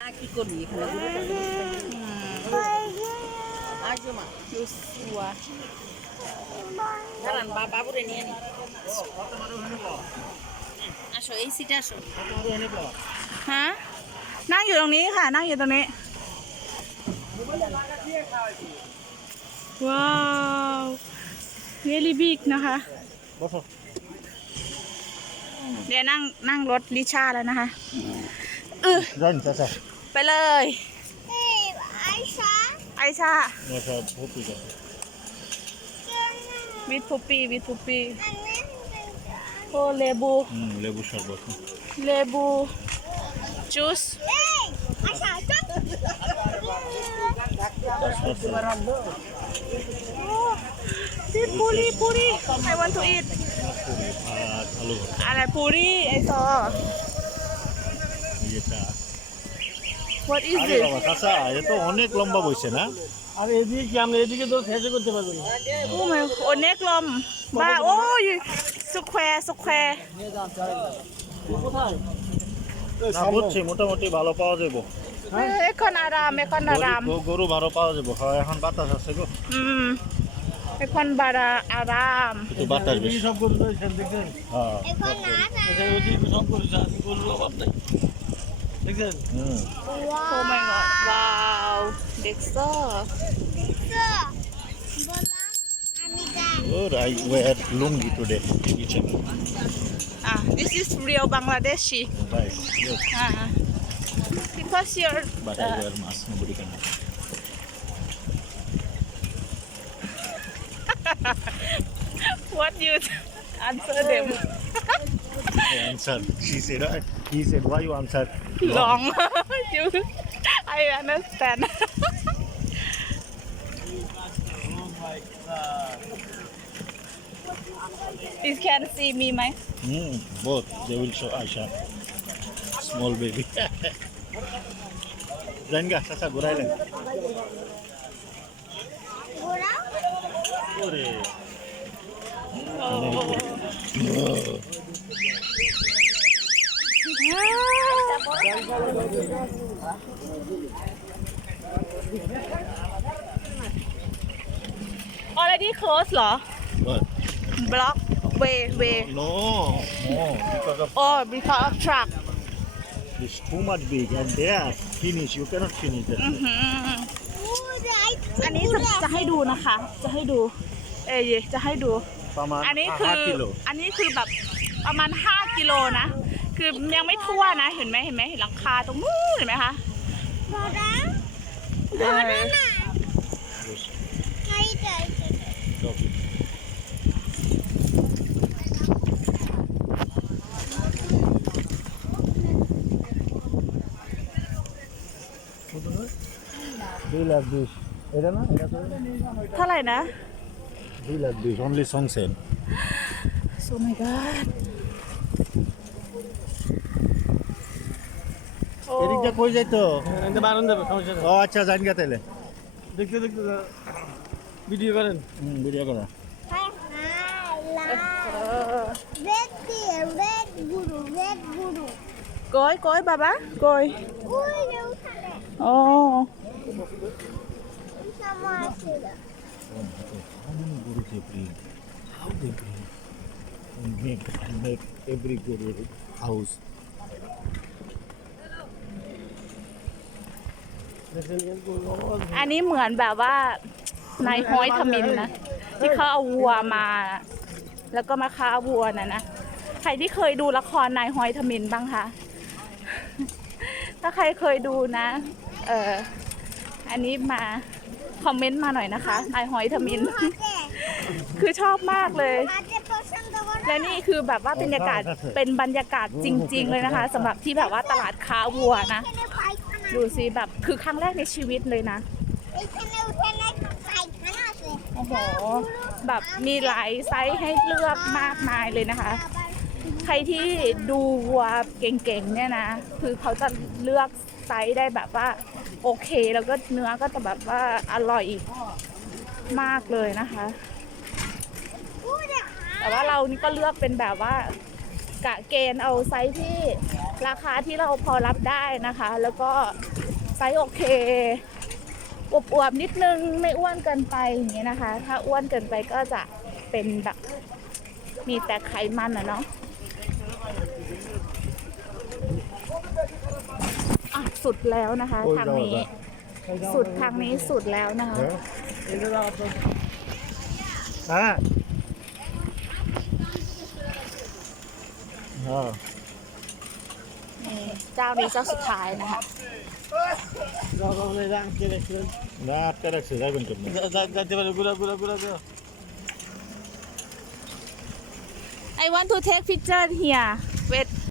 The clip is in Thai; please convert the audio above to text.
Aqui comigo. Ayo mak, Joshua. Jalan bapa pura ni ni. Aso, ini sih aso. Hah? นั่งอยู่ตรงนี้ค่ะ นั่งอยู่ตรงนี้ ว้าวเรลี่บิ๊กนะคะ เดี๋ยวนั่งนั่งรถลิชาแล้วนะคะเออ Run, Sasa. ไปเลยไอชาไอชาไอชาพูปีกันวิทพูปีวิทพูปีโอเลบูเลบูชาบเลบูจูสไอชาจูสดิปูรีปูรี I want to eat อะไรปูรีไอซอ অনেক লম্বা বইছে না? এদিকে কি আমরা এদিকে তো করতে পারব না। oh অনেক লম বা ও স্কোয়ার স্কোয়ার কোথায় মোটামুটি ভালো পাওয়া যাব হ্যাঁ, এখন আরাম এখন আরাম। গরু ভালো পাওয়া যাবে এখন বাতাস আছে গো। এখন বাড়া আরাম। তো বাতাস বেশি। হ্যাঁ, সব গরু হ্যাঁ এখন না এখন সব গরু গরু অভাব নাই। দেখছেন ও মাই I wear lungi gitu today. Ah, this is real Bangladeshi. Right. Ah, ah, because you're... Uh, what you answer them? Oh. I answered. She said, he said, why you answer? Long. you, I understand. These can see me, my. Mm, both. They will show Aisha. Small baby. Ranga, Sasa, Gura Island. Gura? Gura. Oh. Already close เหรอ What? block way way No, no, because of oh because of truck it's too much big and they are finish. You cannot finish that. อื้อหืออันนี้จะจะให้ดูนะคะ จะให้ดู เอ้ยจะให้ดูประมาณอันนี้คือห้ากิโลอันนี้คือแบบประมาณ 5 กิโลนะ คือยังไม่ทั่วนะ เห็นไหมเห็นไหมเห็นหลังคาตรงนู้นเห็นไหมคะบอดังบอดังน่ะใช่ใช่ใช่เท่าไหร่นะ Do like this, only song same. Oh my god. এদিকটা কই যাইতো বারণ ও আচ্ছা জান গা তাইলে দেখতে দেখতে ভিডিও করেন হুম ভিডিও করো কই কই বাবা কই ও guru they อันนี้เหมือนแบบว่านายห้อยทมินนะที่เขาเอาวัวมา แล้วก็มาค้าวัวนะนะใครที่เคยดูละครนายห้อยทมินบ้างคะถ้าใครเคยดูนะ เอออันนี้มาคอมเมนต์มาหน่อยนะคะนายหอยทมิน คือชอบมากเลย และนี่คือแบบว่าบรรยากาศเป็นบรรยากาศจริง ๆ เลยนะคะสำหรับที่แบบว่าตลาดค้าวัวนะ ดูสิแบบคือครั้งแรกในชีวิตเลยนะโอ้โหแบบมีหลายไซส์ให้เลือกมากมายเลยนะคะ ใครที่ดูวัวเก่งๆเนี่ยนะ คือเขาจะเลือกไซส์ได้แบบว่าโอเค แล้วก็เนื้อก็จะแบบว่าอร่อยมากเลยนะคะ แต่ว่าเรานี่ก็เลือกเป็นแบบว่า กะเกณฑ์เอาไซส์ที่ราคาที่เราพอรับได้นะคะ แล้วก็ไซส์โอเคอวบๆนิดนึงไม่อ้วนเกินไปอย่างเงี้ยนะคะ ถ้าอ้วนเกินไปก็จะเป็นแบบมีแต่ไขมันอะเนาะอะสุดแล้วนะคะทางนี้ สุดทางนี้สุดแล้วนะคะ Ha? นี่เจ้านี้เจ้าสุดท้ายนะคะ Ne arkadaş sıra götürdüm. যাতে পারে ঘুরা ঘুরা ঘুরা ঘুরা I want to take picture here with